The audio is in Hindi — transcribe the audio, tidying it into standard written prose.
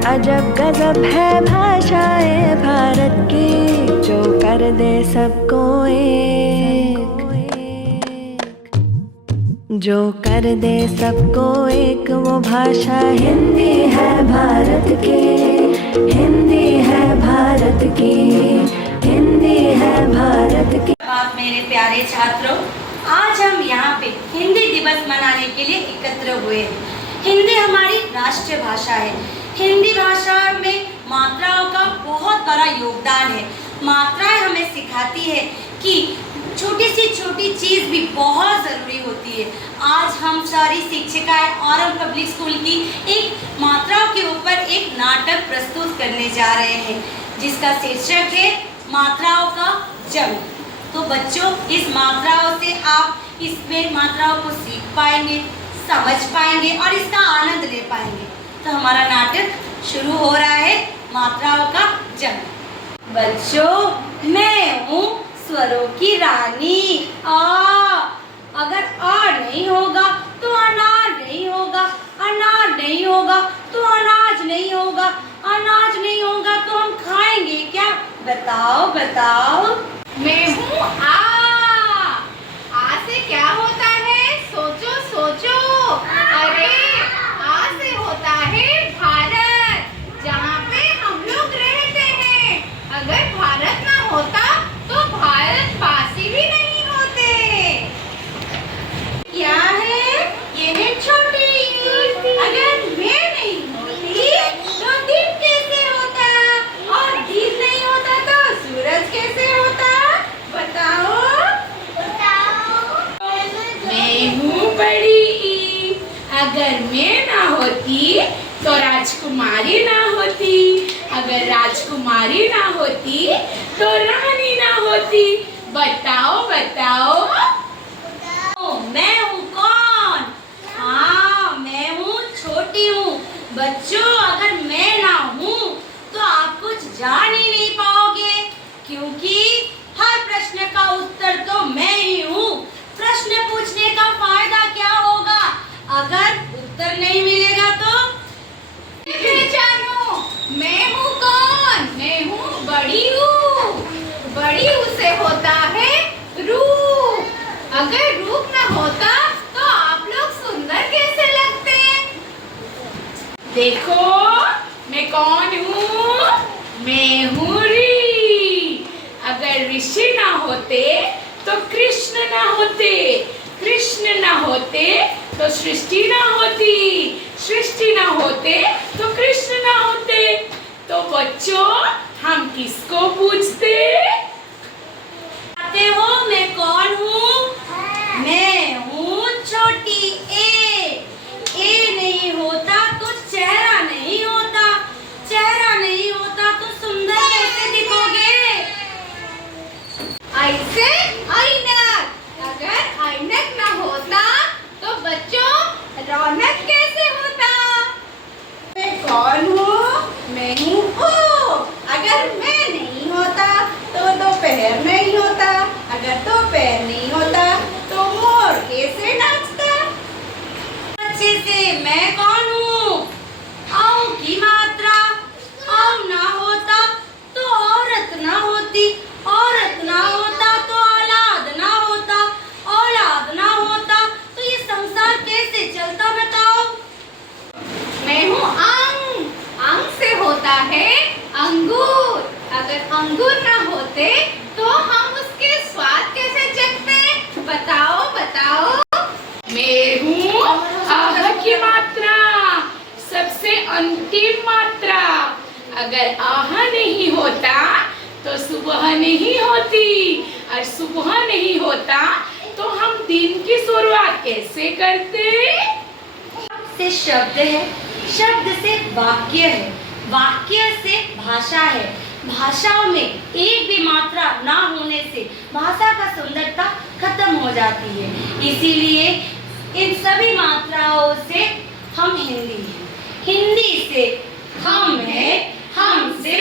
अजब गजब है भाषाएं भारत की, जो कर दे सबको एक, जो कर दे सबको एक, वो भाषा हिंदी है भारत की, हिंदी है भारत की, हिंदी है भारत की। आप मेरे प्यारे छात्रों, आज हम यहाँ पे हिंदी दिवस मनाने के लिए एकत्र हुए हैं। हिंदी हमारी राष्ट्रीय भाषा है। हिंदी भाषा में मात्राओं का बहुत बड़ा योगदान है। मात्राएं हमें सिखाती है कि छोटी सी छोटी चीज़ भी बहुत ज़रूरी होती है। आज हम सारी शिक्षिकाएं औरंग पब्लिक स्कूल की एक मात्राओं के ऊपर एक नाटक प्रस्तुत करने जा रहे हैं, जिसका शीर्षक है मात्राओं का जंग। तो बच्चों, इस मात्राओं से आप इसमें मात्राओं को सीख पाएंगे, समझ पाएंगे और इसका आनंद ले पाएंगे। तो हमारा नाटक शुरू हो रहा है, मात्राओं का जंग। बच्चों, मैं हूँ स्वरों की रानी। आ, अगर आ नहीं होगा तो अनार नहीं होगा, अनार नहीं होगा तो अनाज नहीं होगा, अनाज नहीं होगा तो हम खाएंगे क्या? बताओ बताओ। मैं हूँ आ से क्या होता है? सोचो सोचो। अरे आ से होता है भारत, जहाँ पे हम लोग रहते हैं। अगर भारत ना होता तो भारतवासी भी नहीं होते। क्या है? ये है छोटी। अगर मैं नहीं होती तो दिन कैसे होता? और दिन नहीं होता तो सूरज कैसे होता? बताओ बताओ। मैं हूँ बड़ी। अगर मैं ना होती तो राजकुमारी ना होती। अगर राजकुमारी ना होती तो रानी ना होती। बताओ बताओ। मैं हूँ कौन? हाँ, मैं हूँ छोटी हूँ। बच्चों, अगर मैं ना हूँ तो आप कुछ जान ही नहीं पाओगे, क्योंकि हर प्रश्न का उत्तर तो मैं ही हूँ। प्रश्न पूछने का फायदा क्या होगा अगर उत्तर नहीं मिलेगा तो? जानो, मैं हूँ कौन? मैं हूँ बड़ी हूँ। बड़ी उसे होता है रूप। अगर रूप ना होता तो आप लोग सुंदर कैसे लगते? देखो मैं कौन हूँ? मैं हूँ ऋषि। अगर ऋषि ना होते तो कृष्ण ना होते, कृष्ण ना होते तो सृष्टि ना होती, सृष्टि ना होते तो कृष्ण ना होते। तो बच्चों, हम किसको पूछते? जानते हो मैं कौन हूँ? मैं हूँ छोटी ए। ए नहीं होता तो चेहरा नहीं होता, चेहरा नहीं होता तो सुंदर कैसे दिखोगे? ऐसे ऐनक। अगर ऐनक ना होता तो बच्चों रौनक कैसे होता? मैं कौन हूँ? मैं हूँ ओ। अगर मैं नहीं होता तो दोपहर नहीं होता। अगर दोपहर नहीं होता तो मोर कैसे नाचता? अच्छे से, मैं कौन हूँ? औ की मात्रा। औ ना होता तो औरत ना होती, औरत ना होता तो औलाद ना होता, औलाद ना होता तो ये संसार कैसे चलता? बताओ। मैं हूँ अंग। अंग से होता है अंगूर। अगर अंगूर ना होते तो हम उसके स्वाद कैसे चखते? बताओ बताओ। मैं हूँ आह की मात्रा, सबसे अंतिम मात्रा। अगर आह नहीं होता तो सुबह नहीं होती, और सुबह नहीं होता तो हम दिन की शुरुआत कैसे करते? से शब्द है, शब्द से वाक्य है, वाक्य से भाषा है। भाषाओं में एक भी मात्रा ना होने से भाषा का सुंदरता खत्म हो जाती है। इसीलिए इन सभी मात्राओं से हम हिंदी हैं, हिंदी से हम हैं, हमसे